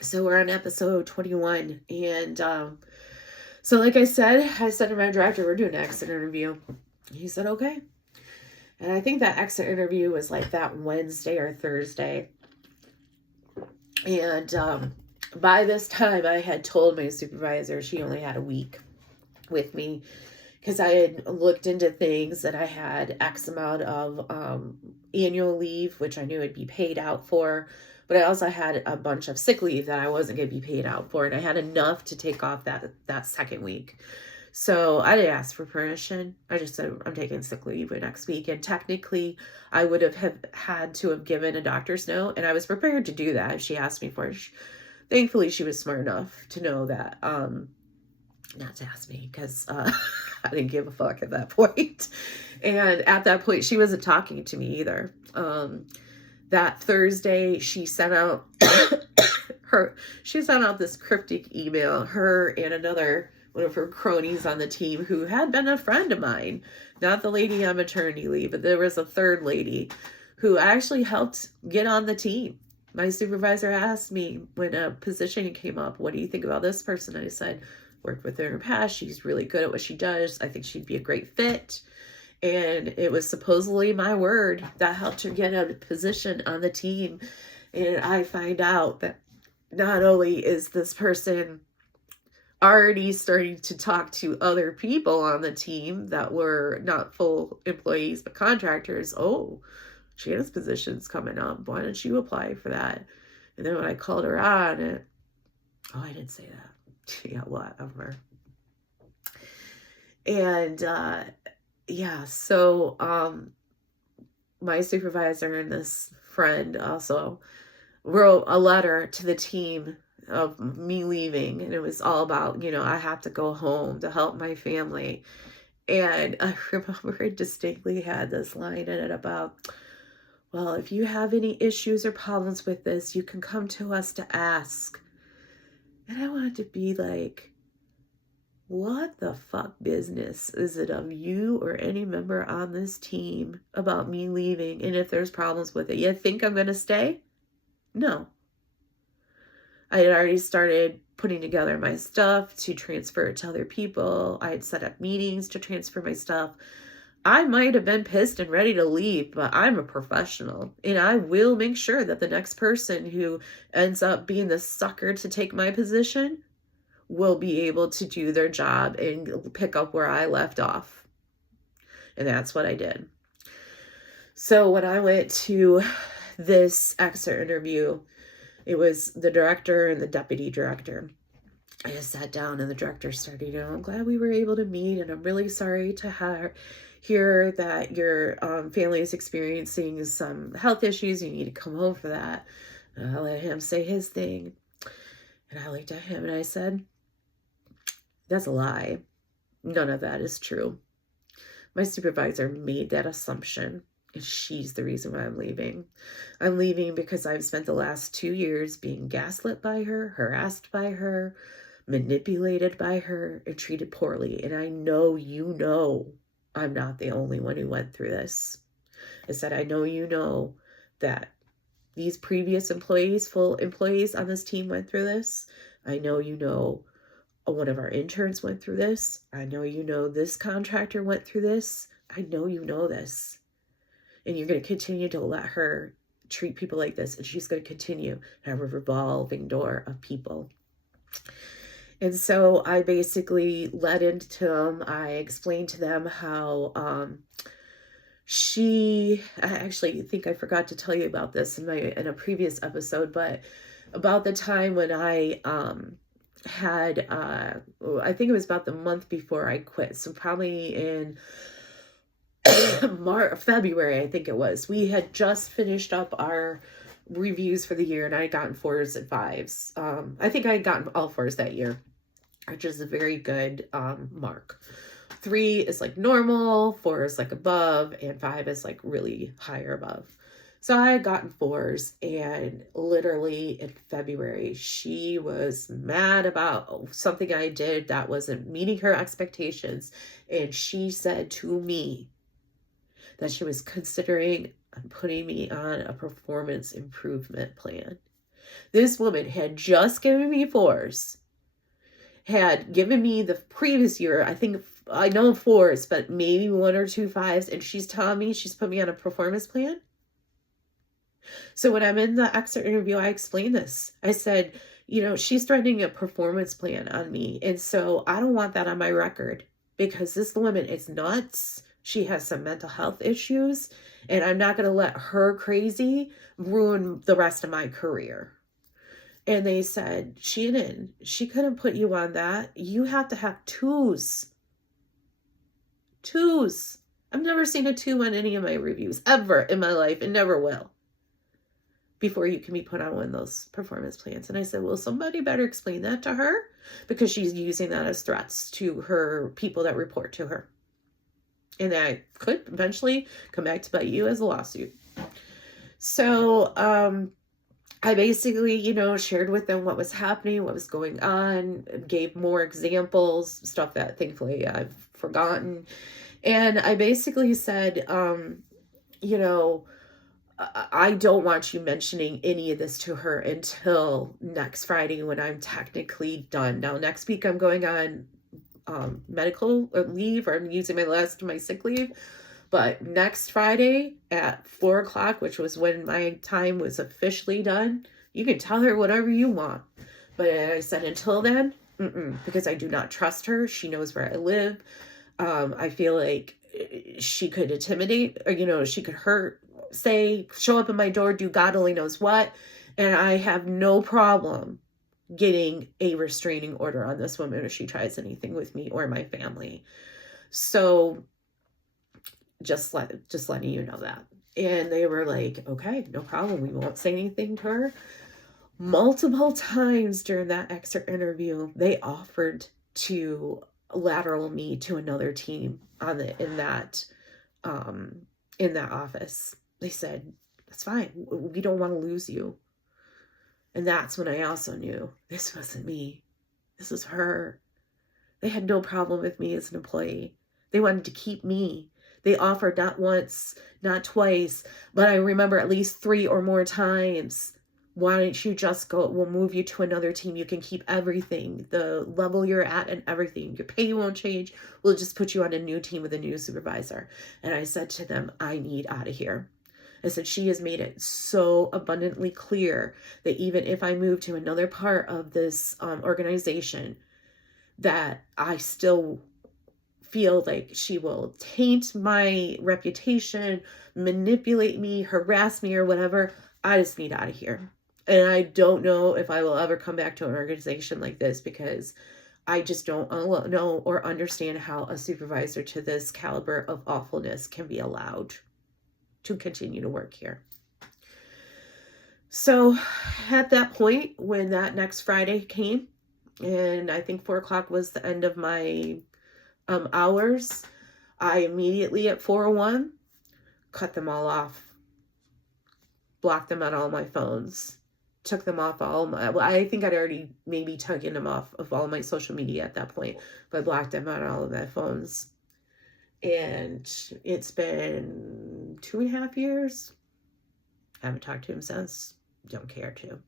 So we're on episode 21. And so like I said to my director, we're doing an exit interview. He said, okay. And I think that exit interview was like that Wednesday or Thursday. And by this time, I had told my supervisor she only had a week with me because I had looked into things that I had X amount of annual leave, which I knew I'd be paid out for. But I also had a bunch of sick leave that I wasn't going to be paid out for. And I had enough to take off that second week. So I didn't ask for permission. I just said, I'm taking sick leave next week. And technically, I would have had to have given a doctor's note. And I was prepared to do that if she asked me for it. Thankfully, she was smart enough to know that, not to ask me because I didn't give a fuck at that point. And at that point, she wasn't talking to me either. That Thursday, she sent out this cryptic email, her and another one of her cronies on the team who had been a friend of mine, not the lady on maternity leave, but there was a third lady who actually helped get on the team. My supervisor asked me when a position came up, what do you think about this person? I said, worked with her in her past. She's really good at what she does. I think she'd be a great fit. And it was supposedly my word that helped her get a position on the team. And I find out that not only is this person already starting to talk to other people on the team that were not full employees but contractors. Oh, she has positions coming up. Why don't you apply for that? And then when I called her on, I didn't say that. Yeah, whatever. And so my supervisor and this friend also wrote a letter to the team of me leaving, and it was all about, I have to go home to help my family. And I remember it distinctly had this line in it about, well, if you have any issues or problems with this, you can come to us to ask. And I wanted to be like, what the fuck business is it of you or any member on this team about me leaving? And if there's problems with it, you think I'm going to stay? No. I had already started putting together my stuff to transfer it to other people. I had set up meetings to transfer my stuff. I might have been pissed and ready to leave, but I'm a professional, and I will make sure that the next person who ends up being the sucker to take my position will be able to do their job and pick up where I left off. And that's what I did. So when I went to this exit interview, it was the director and the deputy director. I just sat down and the director started, I'm glad we were able to meet, and I'm really sorry to hear that your family is experiencing some health issues. You need to come home for that. And I let him say his thing. And I looked at him and I said, that's a lie. None of that is true. My supervisor made that assumption, and she's the reason why I'm leaving. I'm leaving because I've spent the last 2 years being gaslit by her, harassed by her, manipulated by her, and treated poorly. And I know I'm not the only one who went through this. I said, I know that these previous full employees on this team went through this. I know one of our interns went through this. I know this contractor went through this. I know this. And you're going to continue to let her treat people like this. And she's going to continue to have a revolving door of people. And so I basically led into them. I explained to them how I actually think I forgot to tell you about this in a previous episode, but about the time when I had I think it was about the month before I quit, so probably in February, I think it was. We had just finished up our reviews for the year, and I had gotten 4s and 5s. I think I had gotten all 4s that year, which is a very good mark. 3 is like normal, 4 is like above, and 5 is like really higher above. So I had gotten 4s, and literally in February, she was mad about something I did that wasn't meeting her expectations. And she said to me that she was considering putting me on a performance improvement plan. This woman had just given me 4s, had given me the previous year, I know 4s, but maybe 1 or 2 5s, and she's telling me she's put me on a performance plan. So when I'm in the exit interview, I explained this. I said, she's threatening a performance plan on me. And so I don't want that on my record, because this woman is nuts. She has some mental health issues, and I'm not going to let her crazy ruin the rest of my career. And they said, Shannon, she couldn't put you on that. You have to have 2s. 2s. I've never seen a 2 on any of my reviews ever in my life, and never will, before you can be put on one of those performance plans. And I said, well, somebody better explain that to her, because she's using that as threats to her people that report to her. And that could eventually come back to bite you as a lawsuit. So I basically, shared with them what was happening, what was going on, gave more examples, stuff that thankfully I've forgotten. And I basically said, I don't want you mentioning any of this to her until next Friday, when I'm technically done. Now, next week I'm going on medical leave, or I'm using my last of my sick leave. But next Friday at 4 o'clock, which was when my time was officially done, you can tell her whatever you want. But I said, until then, because I do not trust her. She knows where I live. I feel like she could intimidate, or, she could hurt, show up at my door, do God only knows what. And I have no problem getting a restraining order on this woman if she tries anything with me or my family. So just letting you know that. And they were like, okay, no problem. We won't say anything to her. Multiple times during that exit interview, they offered to lateral me to another team in that office. They said, that's fine. We don't want to lose you. And that's when I also knew this wasn't me. This was her. They had no problem with me as an employee. They wanted to keep me. They offered not once, not twice, but I remember at least 3 or more times. Why don't you just go? We'll move you to another team. You can keep everything, the level you're at and everything. Your pay won't change. We'll just put you on a new team with a new supervisor. And I said to them, I need out of here. I said, she has made it so abundantly clear that even if I move to another part of this organization, that I still feel like she will taint my reputation, manipulate me, harass me, or whatever. I just need out of here. And I don't know if I will ever come back to an organization like this, because I just don't know or understand how a supervisor to this caliber of awfulness can be allowed to continue to work here. So at that point, when that next Friday came, and I think 4 o'clock was the end of my hours, I immediately at 4:01 cut them all off, blocked them on all my phones, took them off I think I'd already maybe taken them off of all my social media at that point, but blocked them on all of my phones. And it's been 2.5 years. I haven't talked to him since. Don't care to.